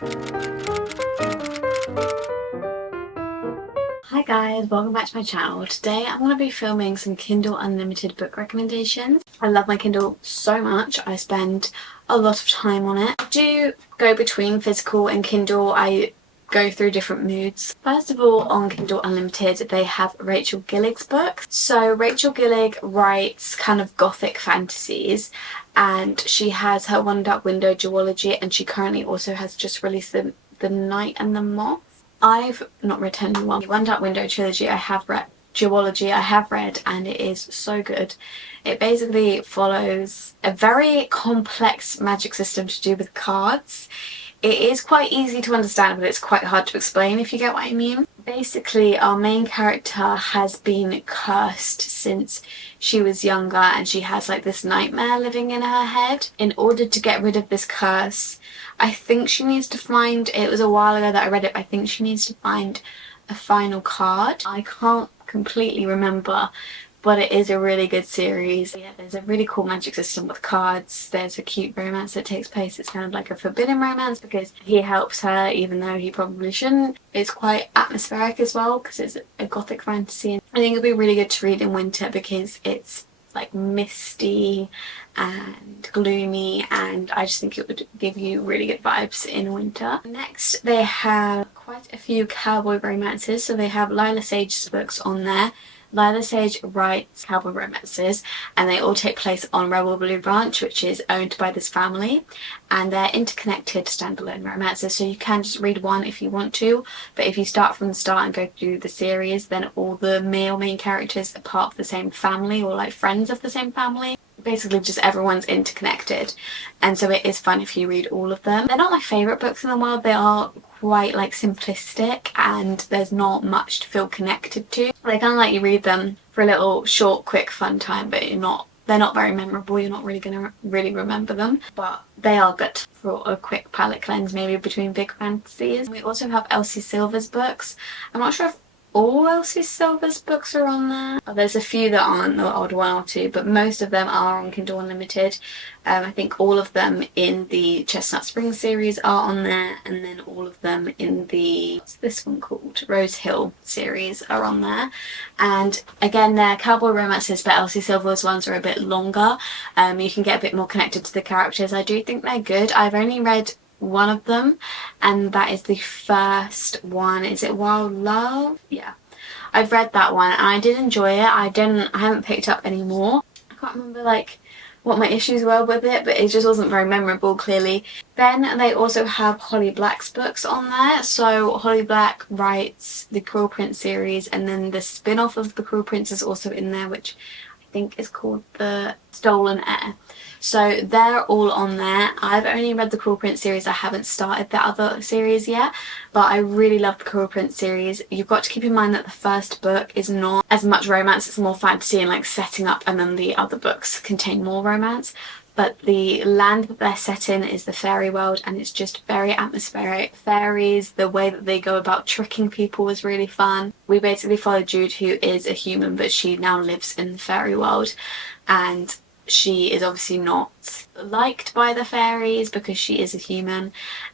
Hi guys, welcome back to my channel. Today I'm going to be filming some Kindle Unlimited book recommendations. I love my Kindle so much, I spend a lot of time on it. I do go between physical and Kindle, I go through different moods. First of all, on Kindle Unlimited they have Rachel Gillig's books. So Rachel Gillig writes kind of gothic fantasies, and she has her One Dark Window duology, and she currently also has just released the Night and the Moth. I've not read anyone. The One Dark Window trilogy I have read, duology I have read, and it is so good. It basically follows a very complex magic system to do with cards. It is quite easy to understand, but it's quite hard to explain, if you get what I mean. Basically, our main character has been cursed since she was younger, and she has like this nightmare living in her head. In order to get rid of this curse, I think she needs to find, it was a while ago that I read it, but I think she needs to find a final card. I can't completely remember, but it is a really good series. Yeah, there's a really cool magic system with cards. There's a cute romance that takes place. It's kind of like a forbidden romance because he helps her even though he probably shouldn't. It's quite atmospheric as well because it's a gothic fantasy. And I think it'll be really good to read in winter because it's like misty and gloomy, and I just think it would give you really good vibes in winter. Next they have quite a few cowboy romances, so they have Lila Sage's books on there. Lila Sage writes cowboy romances, and they all take place on Rebel Blue Branch, which is owned by this family, and they're interconnected standalone romances, so you can just read one if you want to, but if you start from the start and go through the series, then all the male main characters are part of the same family, or like friends of the same family. Basically just everyone's interconnected, and so it is fun if you read all of them. They're not my favourite books in the world. They are quite like simplistic and there's not much to feel connected to. They kind of like you read them for a little short quick fun time, but they're not very memorable. You're not really gonna really remember them, but they are good for a quick palette cleanse maybe between big fantasies. We also have Elsie Silver's books. I'm not sure if all Elsie Silver's books are on there. Oh, there's a few that aren't, the odd one or two, but most of them are on Kindle Unlimited. I think all of them in the Chestnut Springs series are on there, and then all of them in the, what's this one called? Rose Hill series are on there. And again, they're cowboy romances, but Elsie Silver's ones are a bit longer. You can get a bit more connected to the characters. I do think they're good. I've only read one of them, and that is the first one. Is it Wild Love? Yeah, I've read that one and I did enjoy it. I haven't picked up any more. I can't remember like what my issues were with it, but it just wasn't very memorable clearly. Then they also have Holly Black's books on there. So Holly Black writes the Cruel Prince series, and then the spin-off of the Cruel Prince is also in there, which I think is called The Stolen Heir. So they're all on there. I've only read the Cruel Prince series. I haven't started the other series yet, but I really love the Cruel Prince series. You've got to keep in mind that the first book is not as much romance, it's more fantasy and like setting up, and then the other books contain more romance. But the land that they're set in is the fairy world, and it's just very atmospheric. Fairies, the way that they go about tricking people was really fun. We basically follow Jude, who is a human, but she now lives in the fairy world, and she is obviously not liked by the fairies because she is a human,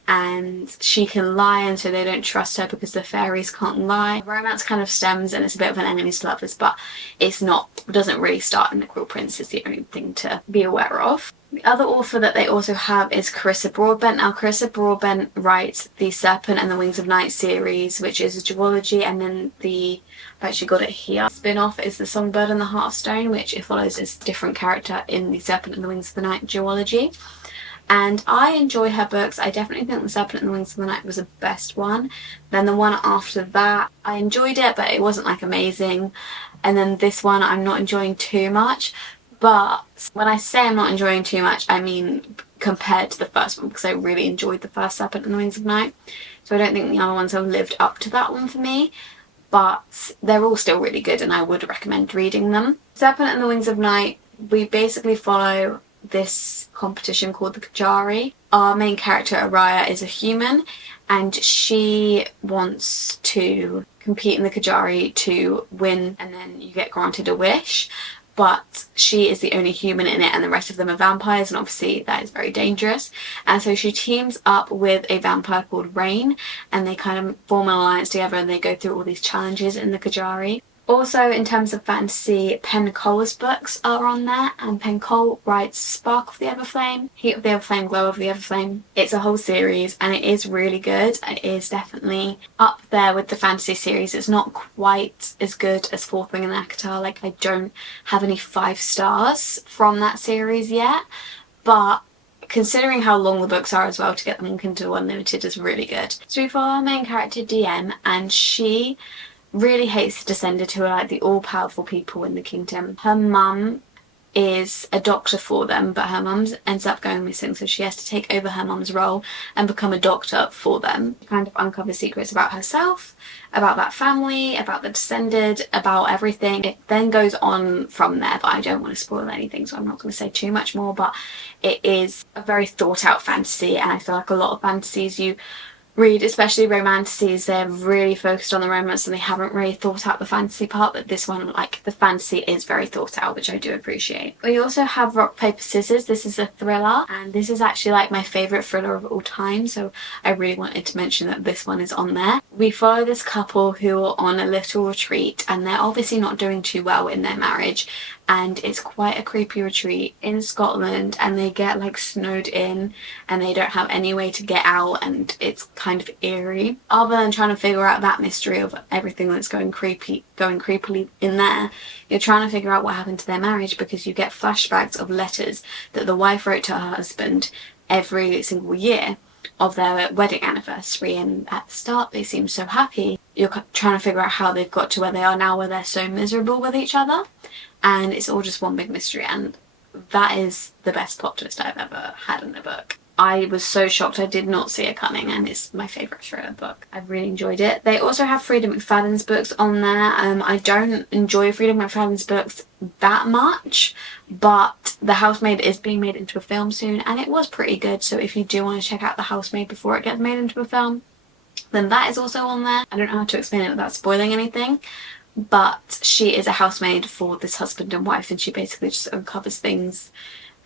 and she can lie, and so they don't trust her because the fairies can't lie. The romance kind of stems, and it's a bit of an enemies to lovers, but it doesn't really start in the Cruel Prince, is the only thing to be aware of. The other author that they also have is Carissa Broadbent. Now Carissa Broadbent writes the Serpent and the Wings of Night series, which is a duology, and then I've actually got it here, spin-off is The Songbird and the Heart of Stone, which it follows a different character in the Serpent and the Wings of the Night duology. And I enjoy her books. I definitely think The Serpent and the Wings of the Night was the best one. Then the one after that, I enjoyed it, but it wasn't like amazing. And then this one I'm not enjoying too much. But when I say I'm not enjoying too much, I mean compared to the first one, because I really enjoyed the first Serpent and the Wings of the Night. So I don't think the other ones have lived up to that one for me. But they're all still really good, and I would recommend reading them. Serpent and the Wings of Night, we basically follow this competition called the Kajari. Our main character, Araya, is a human, and she wants to compete in the Kajari to win, and then you get granted a wish. but she is the only human in it and the rest of them are vampires, and obviously that is very dangerous. And so she teams up with a vampire called Rain, and they kind of form an alliance together, and they go through all these challenges in the Kajari. Also, in terms of fantasy, Penn Cole's books are on there, and Penn Cole writes Spark of the Everflame, Heat of the Everflame, Glow of the Everflame. It's a whole series and it is really good. It is definitely up there with the fantasy series. It's not quite as good as Fourth Wing and ACOTAR. Like, I don't have any 5 stars from that series yet, but considering how long the books are as well, to get them on Kindle Unlimited is really good. So we follow our main character DM, and she really hates the Descended, who are like the all-powerful people in the kingdom. Her mum is a doctor for them, but her mum ends up going missing, so she has to take over her mum's role and become a doctor for them. Kind of uncover secrets about herself, about that family, about the Descended, about everything. It then goes on from there, but I don't want to spoil anything, so I'm not going to say too much more. But it is a very thought out fantasy, and I feel like a lot of fantasies you read, especially romantasies, they're really focused on the romance and they haven't really thought out the fantasy part, but this one, like, the fantasy is very thought out, which I do appreciate. We also have Rock Paper Scissors. This is a thriller, and this is actually like my favourite thriller of all time, so I really wanted to mention that this one is on there. We follow this couple who are on a little retreat, and they're obviously not doing too well in their marriage, and it's quite a creepy retreat in Scotland, and they get like snowed in and they don't have any way to get out, and it's kind of eerie. Other than trying to figure out that mystery of everything that's going creepily in there, you're trying to figure out what happened to their marriage, because you get flashbacks of letters that the wife wrote to her husband every single year of their wedding anniversary, and at the start they seem so happy. You're trying to figure out how they've got to where they are now, where they're so miserable with each other, and it's all just one big mystery, and that is the best plot twist I've ever had in a book. I was so shocked, I did not see it coming, and it's my favourite thriller book. I really enjoyed it. They also have Frida McFadden's books on there. I don't enjoy Frida McFadden's books that much, but The Housemaid is being made into a film soon, and it was pretty good, so if you do want to check out The Housemaid before it gets made into a film, then that is also on there. I don't know how to explain it without spoiling anything, but she is a housemaid for this husband and wife, and she basically just uncovers things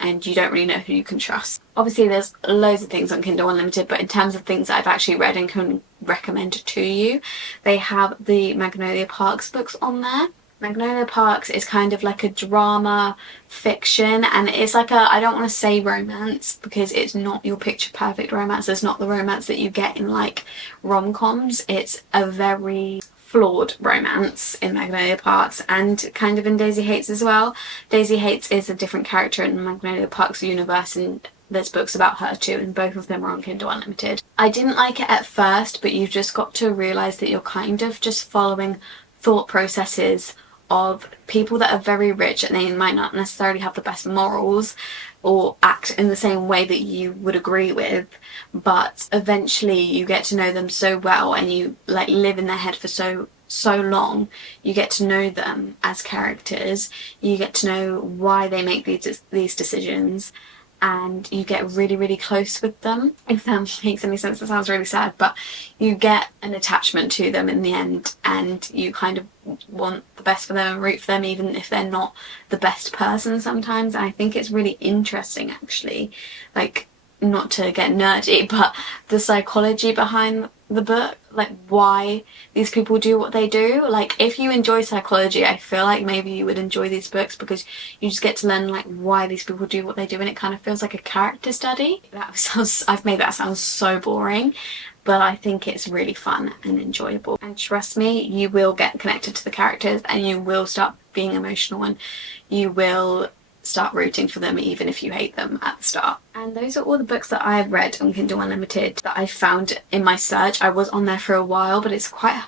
and you don't really know who you can trust. Obviously there's loads of things on Kindle Unlimited, but in terms of things that I've actually read and can recommend to you, they have the Magnolia Parks books on there. Magnolia Parks is kind of like a drama fiction, and it's like a, I don't want to say romance because it's not your picture perfect romance. It's not the romance that you get in like rom-coms. It's a very flawed romance in Magnolia Parks, and kind of in Daisy Hates as well. Daisy Hates is a different character in Magnolia Parks universe, and there's books about her too, and both of them are on Kindle Unlimited. I didn't like it at first, but you've just got to realise that you're kind of just following thought processes of people that are very rich, and they might not necessarily have the best morals or act in the same way that you would agree with, but eventually you get to know them so well, and you like live in their head for so long. You get to know them as characters, you get to know why they make these decisions, and you get really, really close with them, if that makes any sense. That sounds really sad, but you get an attachment to them in the end, and you kind of want the best for them and root for them, even if they're not the best person sometimes. And I think it's really interesting, actually, like, not to get nerdy, but the psychology behind the book, like why these people do what they do. Like, if you enjoy psychology, I feel like maybe you would enjoy these books, because you just get to learn like why these people do what they do, and it kind of feels like a character study. That sounds, I've made that sound so boring, but I think it's really fun and enjoyable. And trust me, you will get connected to the characters, and you will start being emotional, and you will start rooting for them even if you hate them at the start. And those are all the books that I've read on Kindle Unlimited that I found in my search. I was on there for a while, but it's quite,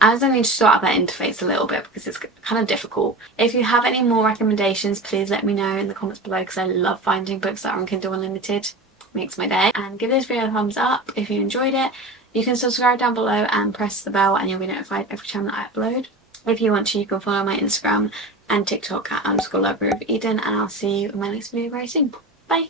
I was need to sort out that interface a little bit because it's kind of difficult. If you have any more recommendations, please let me know in the comments below, because I love finding books that are on Kindle Unlimited. It makes my day. And give this video a thumbs up if you enjoyed it. You can subscribe down below and press the bell, and you'll be notified every time that I upload. If you want to, you can follow my Instagram and TikTok at _libraryofeden, and I'll see you in my next video very soon. Bye!